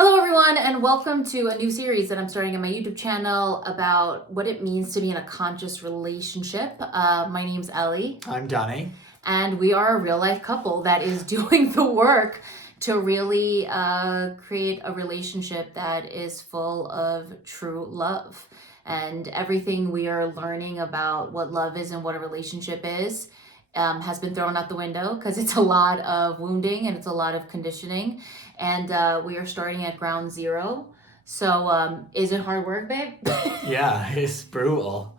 Hello everyone, and welcome to a new series that I'm starting on my YouTube channel about what it means to be in a conscious relationship. My name's Ellie. I'm Danny. And we are a real life couple that is doing the work to really create a relationship that is full of true love. And everything we are learning about what love is and what a relationship is has been thrown out the window because it's a lot of wounding and it's a lot of conditioning. And we are starting at ground zero. So is it hard work, babe? Yeah, it's brutal,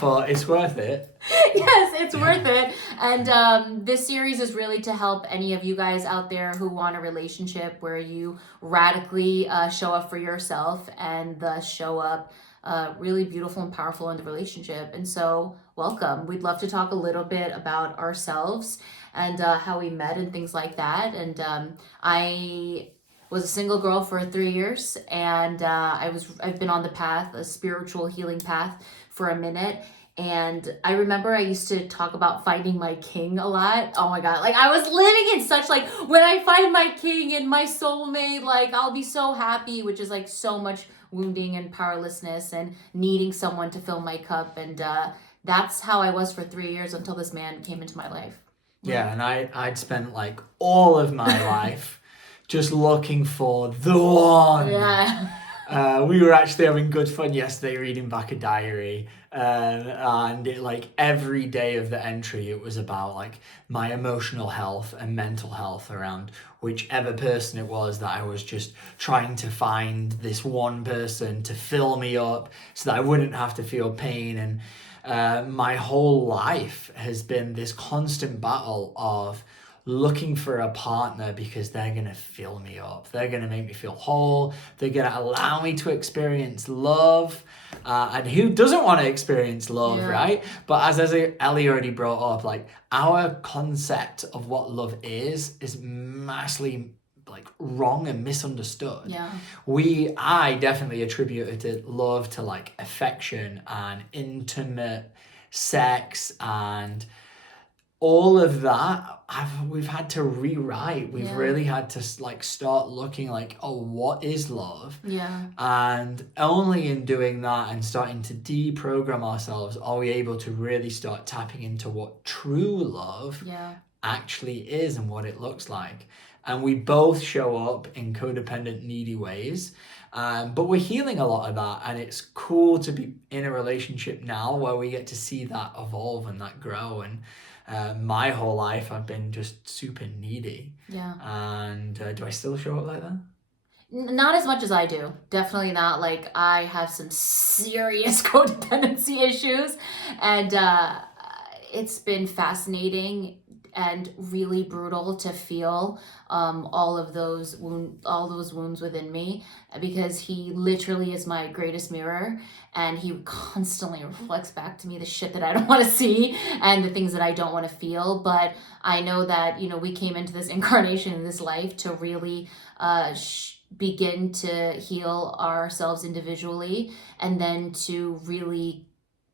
but it's worth it. Yes, it's worth it. And this series is really to help any of you guys out there who want a relationship where you radically show up for yourself and thus show up really beautiful and powerful in the relationship. And so welcome. We'd love to talk a little bit about ourselves and how we met and things like that. And I was a single girl for 3 years, and I've been on the path, a spiritual healing path, for a minute. And I remember I used to talk about finding my king a lot. Oh my God. Like I was living in such like, when I find my king and my soulmate, like I'll be so happy, which is like so much wounding and powerlessness and needing someone to fill my cup. And that's how I was for 3 years until this man came into my life. Yeah, and I'd spent like all of my life just looking for the one. Yeah. We were actually having good fun yesterday reading back a diary, and it, like every day of the entry, it was about like my emotional health and mental health around whichever person it was that I was just trying to find this one person to fill me up so that I wouldn't have to feel pain. And my whole life has been this constant battle of looking for a partner because they're going to fill me up. They're going to make me feel whole. They're going to allow me to experience love. And who doesn't want to experience love, Yeah. right? But as Ellie already brought up, like our concept of what love is massively like wrong and misunderstood. Yeah. I definitely attributed love to like affection and intimate sex and all of that. We've had to rewrite. We've Yeah. really had to like start looking like, oh, what is love? Yeah. And only in doing that and starting to deprogram ourselves are we able to really start tapping into what true love Yeah. actually is and what it looks like. And we both show up in codependent, needy ways. But we're healing a lot of that. And it's cool to be in a relationship now where we get to see that evolve and that grow. And my whole life, I've been just super needy. Yeah. And do I still show up like that? Not as much as I do. Definitely not. Like I have some serious codependency issues, and it's been fascinating and really brutal to feel all those wounds within me, because he literally is my greatest mirror, and he constantly reflects back to me the shit that I don't want to see and the things that I don't want to feel. But I know that we came into this incarnation in this life to really begin to heal ourselves individually, and then to really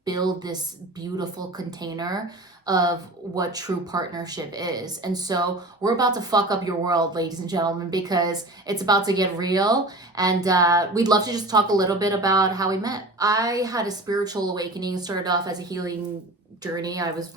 build this beautiful container of what true partnership is. And so we're about to fuck up your world, ladies and gentlemen, because it's about to get real. And we'd love to just talk a little bit about how we met. I had a spiritual awakening. It started off as a healing journey. I was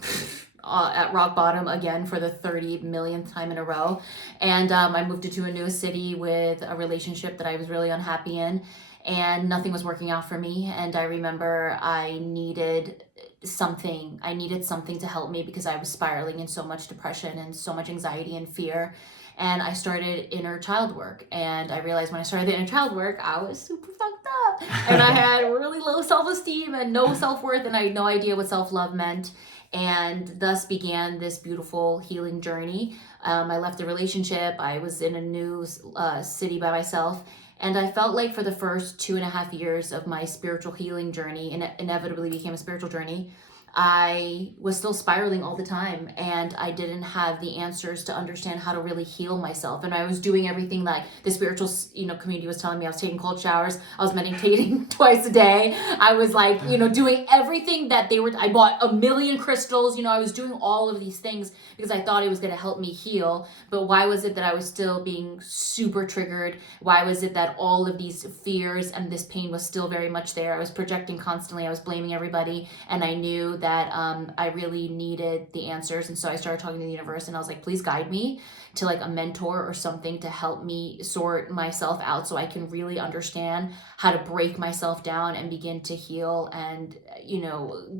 at rock bottom again for the 30 millionth time in a row. And I moved into a new city with a relationship that I was really unhappy in, and nothing was working out for me. And I remember I needed something to help me because I was spiraling in so much depression and so much anxiety and fear. And I started inner child work. And I realized when I started the inner child work, I was super fucked up. And I had really low self-esteem and no self-worth, and I had no idea what self-love meant. And thus began this beautiful healing journey. I left the relationship. I was in a new city by myself. And I felt like for the first 2.5 years of my spiritual healing journey, and it inevitably became a spiritual journey, I was still spiraling all the time, and I didn't have the answers to understand how to really heal myself. And I was doing everything that the spiritual, community was telling me. I was taking cold showers. I was meditating twice a day. I was like, doing everything that I bought a million crystals. I was doing all of these things because I thought it was going to help me heal. But why was it that I was still being super triggered? Why was it that all of these fears and this pain was still very much there? I was projecting constantly. I was blaming everybody. And I knew that I really needed the answers. And so I started talking to the universe, and I was like, please guide me to like a mentor or something to help me sort myself out so I can really understand how to break myself down and begin to heal and,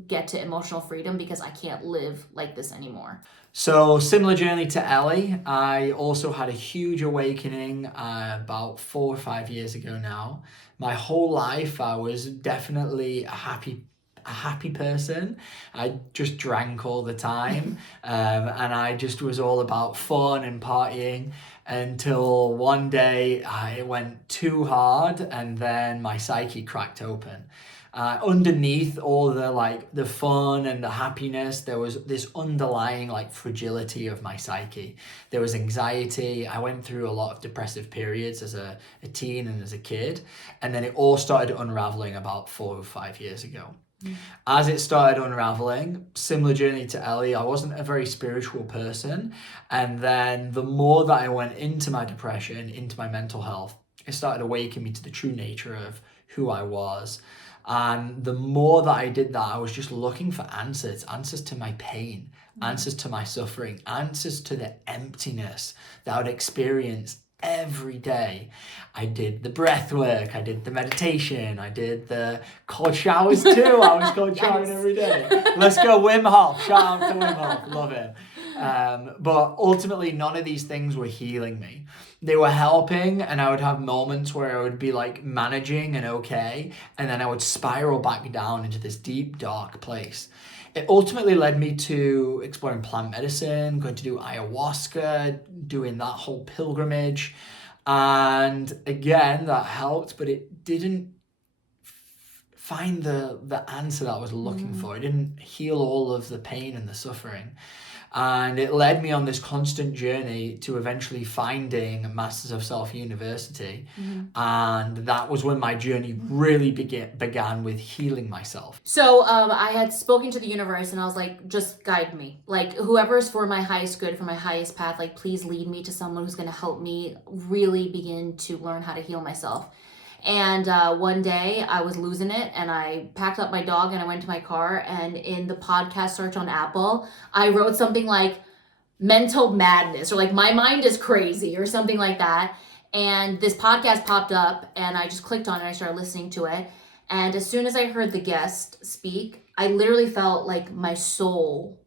get to emotional freedom, because I can't live like this anymore. So similar journey to Ellie. I also had a huge awakening about 4 or 5 years ago now. My whole life I was definitely a happy person. I just drank all the time, and I just was all about fun and partying, until one day I went too hard, and then my psyche cracked open. Underneath all the fun and the happiness, there was this underlying fragility of my psyche. There was anxiety. I went through a lot of depressive periods as a teen and as a kid, and then it all started unraveling about 4 or 5 years ago. As it started unraveling, similar journey to Ellie, I wasn't a very spiritual person. And then the more that I went into my depression, into my mental health, it started awakening me to the true nature of who I was. And the more that I did that, I was just looking for answers to my pain, answers to my suffering, answers to the emptiness that I would experience every day. I did the breath work, I did the meditation, I did the cold showers too. I was cold showering every day. Let's go Wim Hof. Shout out to Wim Hof. Love him. But ultimately, none of these things were healing me. They were helping, and I would have moments where I would be managing and okay, and then I would spiral back down into this deep, dark place. It ultimately led me to exploring plant medicine, going to do ayahuasca, doing that whole pilgrimage. And again, that helped, but it didn't find the answer that I was looking for. It didn't heal all of the pain and the suffering. And it led me on this constant journey to eventually finding Masters of Self University. And that was when my journey really began with healing myself. So I had spoken to the universe, and I was like, just guide me. Like, whoever's for my highest good, for my highest path, please lead me to someone who's going to help me really begin to learn how to heal myself. And one day I was losing it, and I packed up my dog and I went to my car, and in the podcast search on Apple, I wrote something like mental madness, or my mind is crazy, or something like that. And this podcast popped up, and I just clicked on it and I started listening to it. And as soon as I heard the guest speak, I literally felt my soul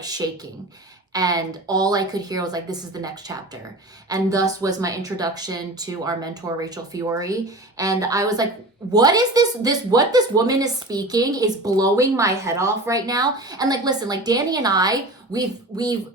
shaking. And all I could hear was this is the next chapter. And thus was my introduction to our mentor, Rachel Fiore. And I was like, what is this? What this woman is speaking is blowing my head off right now. And listen, Danny and I, we've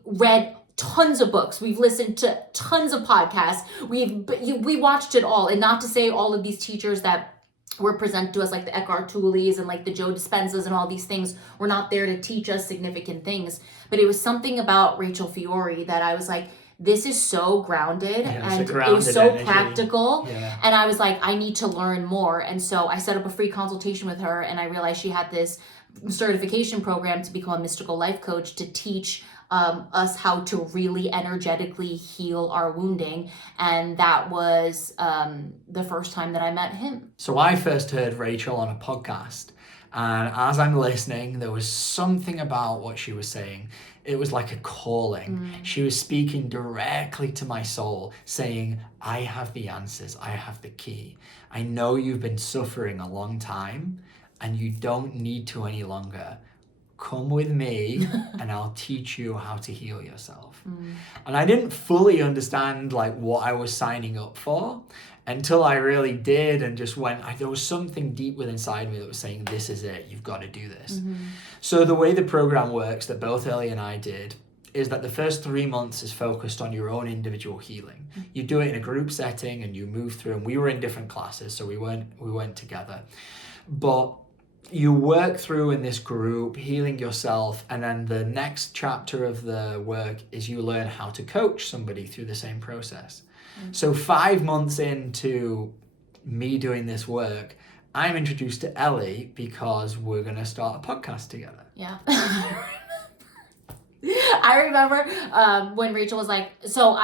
read tons of books. We've listened to tons of podcasts. We watched it all. And not to say all of these teachers that were presented to us, the Eckhart Tolles and the Joe Dispenzas and all these things, were not there to teach us significant things. But it was something about Rachel Fiore that I was like, this is so grounded, and it was so energy. Practical. Yeah. And I was like, I need to learn more. And so I set up a free consultation with her, and I realized she had this certification program to become a mystical life coach to teach us how to really energetically heal our wounding. And that was the first time that I met him. So I first heard Rachel on a podcast, and as I'm listening, there was something about what she was saying. It was like a calling. She was speaking directly to my soul, saying, I have the answers. I have the key. I know you've been suffering a long time, and you don't need to any longer. Come with me and I'll teach you how to heal yourself. And I didn't fully understand what I was signing up for until I really did, and just went, there was something deep within inside me that was saying, this is it, you've got to do this. So the way the program works that both Ellie and I did is that the first 3 months is focused on your own individual healing. You do it in a group setting and you move through, and we were in different classes, so we weren't together. But you work through in this group, healing yourself, and then the next chapter of the work is you learn how to coach somebody through the same process. So 5 months into me doing this work, I'm introduced to Ellie because we're going to start a podcast together. Yeah. I remember when Rachel was like, so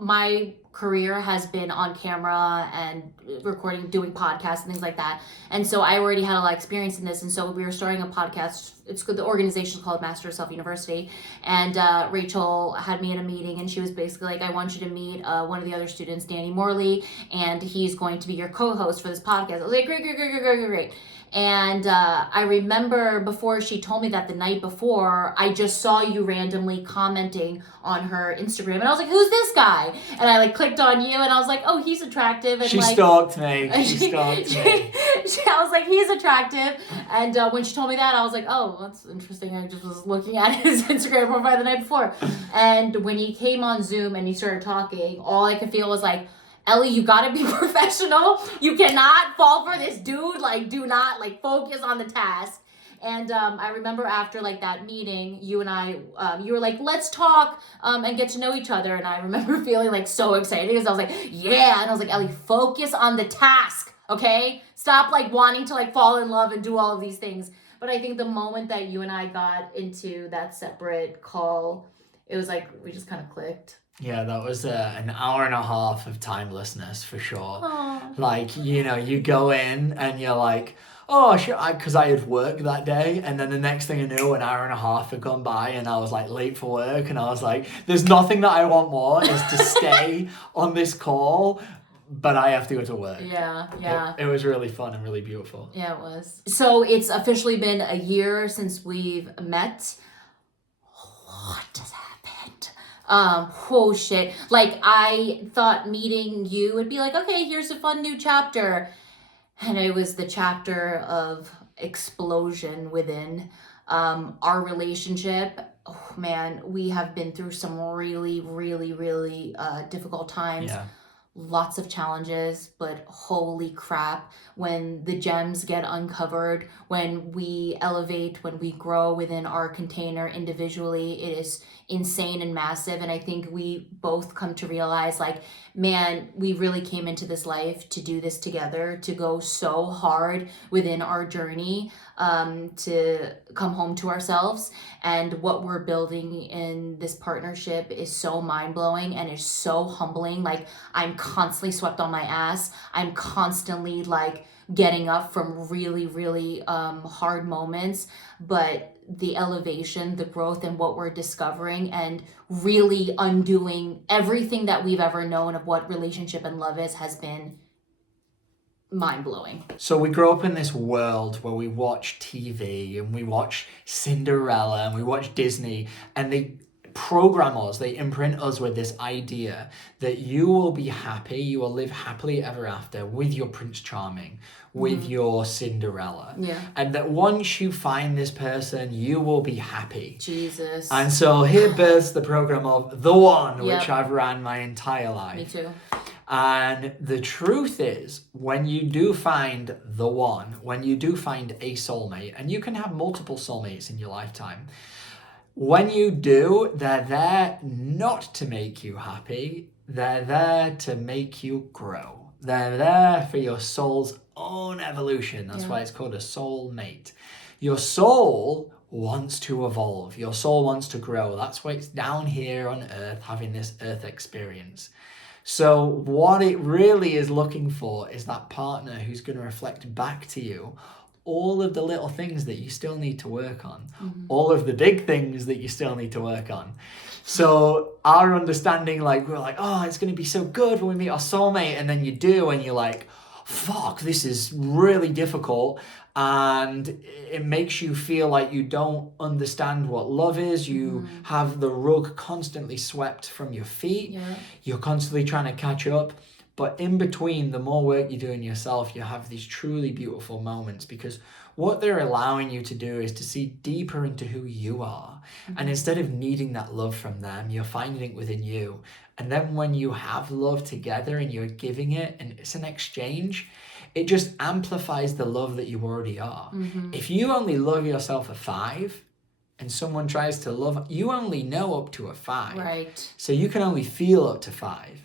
my career has been on camera and recording, doing podcasts and things like that. And so I already had a lot of experience in this. And so we were starting a podcast. It's good. The organization is called Master of Self University. And Rachel had me in a meeting and she was basically like, I want you to meet one of the other students, Danny Morley, and he's going to be your co-host for this podcast. I was like, great. And I remember before she told me that the night before, I just saw you randomly commenting on her Instagram. And I was like, who's this guy? And I clicked on you and I was like, oh, he's attractive. And she stalked me. I was like, he's attractive. And when she told me that, I was like, oh, that's interesting. I just was looking at his Instagram profile the night before. And when he came on Zoom and he started talking, all I could feel was like, Ellie, you gotta be professional. You cannot fall for this dude. Do not focus on the task. And I remember after that meeting, you and I, you were like, let's talk and get to know each other. And I remember feeling so excited because I was like, yeah. And I was like, Ellie, focus on the task, okay? Stop wanting to fall in love and do all of these things. But I think the moment that you and I got into that separate call, it was we just kind of clicked. Yeah, that was an hour and a half of timelessness for sure. Aww. You go in and you're like, oh, shit, because I had work that day. And then the next thing I knew, an hour and a half had gone by and I was late for work. And I was like, there's nothing that I want more is to stay on this call, but I have to go to work. Yeah. It was really fun and really beautiful. Yeah, it was. So it's officially been a year since we've met. What has happened? Oh shit. I thought meeting you would be okay, here's a fun new chapter. And it was the chapter of explosion within our relationship. Oh man, we have been through some really, really, really difficult times. Yeah. Lots of challenges, but holy crap, when the gems get uncovered, when we elevate, when we grow within our container individually, it is insane and massive. And I think we both come to realize man, we really came into this life to do this together, to go so hard within our journey, to come home to ourselves. And what we're building in this partnership is so mind-blowing and is so humbling. I'm constantly swept on my ass. I'm constantly getting up from really, really hard moments. But the elevation, the growth, and what we're discovering and really undoing everything that we've ever known of what relationship and love is has been mind-blowing. So we grew up in this world where we watch TV and we watch Cinderella and we watch Disney, and they program us, they imprint us with this idea that you will be happy, you will live happily ever after with your Prince Charming, with your Cinderella. Yeah. And that once you find this person, you will be happy. Jesus. And so here births the program of The One, Yep. which I've ran my entire life. Me too. And the truth is, when you do find the one, when you do find a soulmate, and you can have multiple soulmates in your lifetime, when you do, they're there not to make you happy, they're there to make you grow. They're there for your soul's own evolution. That's why it's called a soulmate. Your soul wants to evolve. Your soul wants to grow. That's why it's down here on earth, having this earth experience. So what it really is looking for is that partner who's going to reflect back to you all of the little things that you still need to work on, all of the big things that you still need to work on. So our understanding, we're oh, it's going to be so good when we meet our soulmate, and then you do, and you're like, fuck, this is really difficult. And it makes you feel like you don't understand what love is. You have the rug constantly swept from your feet. Yeah. You're constantly trying to catch up. But in between, the more work you do in yourself, you have these truly beautiful moments, because what they're allowing you to do is to see deeper into who you are. And instead of needing that love from them, you're finding it within you. And then when you have love together and you're giving it and it's an exchange, it just amplifies the love that you already are. If you only love yourself a 5 and someone tries to love, you only know up to a 5. Right. So you can only feel up to 5.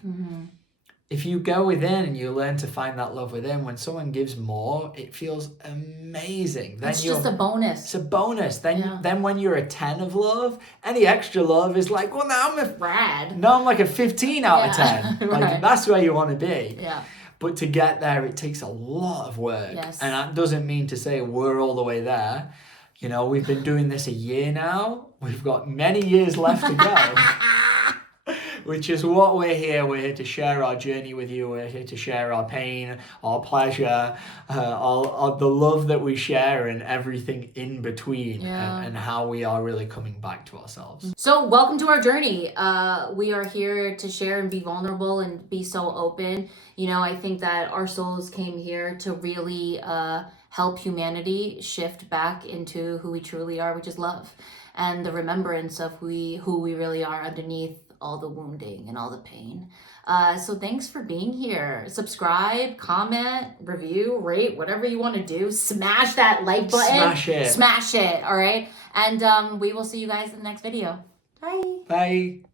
If you go within and you learn to find that love within, when someone gives more, it feels amazing. Then It's just a bonus. It's a bonus. Then when you're a 10 of love, any extra love is like, well, now I'm like a 15 out of 10. Like Right. that's where you want to be. Yeah. But to get there, it takes a lot of work. Yes. And that doesn't mean to say we're all the way there. You know, we've been doing this a year now. We've got many years left to go. Which is what we're here. We're here to share our journey with you. We're here to share our pain, our pleasure, all the love that we share and everything in between, and how we are really coming back to ourselves. So welcome to our journey. We are here to share and be vulnerable and be so open. You know, I think that our souls came here to really help humanity shift back into who we truly are, which is love, and the remembrance of who we really are underneath all the wounding and all the pain. So thanks for being here. Subscribe, comment, review, rate, whatever you want to do. Smash that like button. Smash it. Smash it, all right? And we will see you guys in the next video. Bye. Bye.